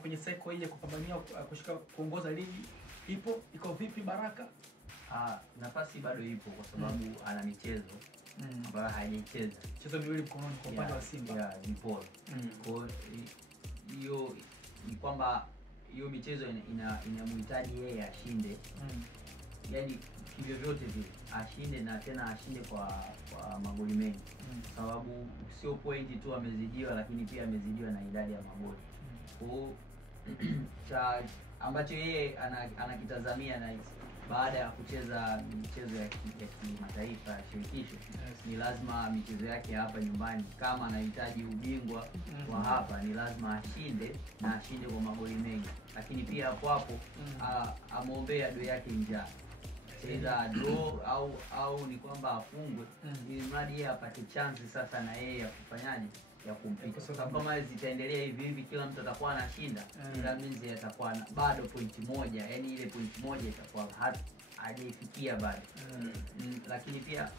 kwenye cycle hii ya kupambania kushika kuongoza ligi iko vipi Baraka? Nafasi bado ipo kwa sababu ana michezo ambayo hajaicheza. Michezo miwili mkononi kwa upande wa Simba. Ni pole. Kwa hiyo ni kwamba hiyo michezo inamhitaji yeye ashinde. Yaani hivyo vyote vile ashinde na tena ashinde kwa magoli mengi. Sababu sio pointi tu amezidiwa, lakini pia amezidiwa na idadi ya magoli. Kwa ambacho yeye anakitazamia na baada ya kucheza michezo ya kimataifa ya shirikisho, ni lazima michezo yake hapa nyumbani kama anahitaji ubingwa wa hapa ni lazima ashinde na ashinde kwa magoli mengi. Lakini pia hapo amuombea dua yake njaa. Either draw au ni kwamba afungwe ili mradi yeye apate chance sasa na yeye ya kufanyaje ya kumpita. Sababu kama zitaendelea hivi kila mtu atakuwa anashinda, ila means atakuwa bado pointi moja, yani ile pointi moja itakuwa hajaifikia bado. Lakini pia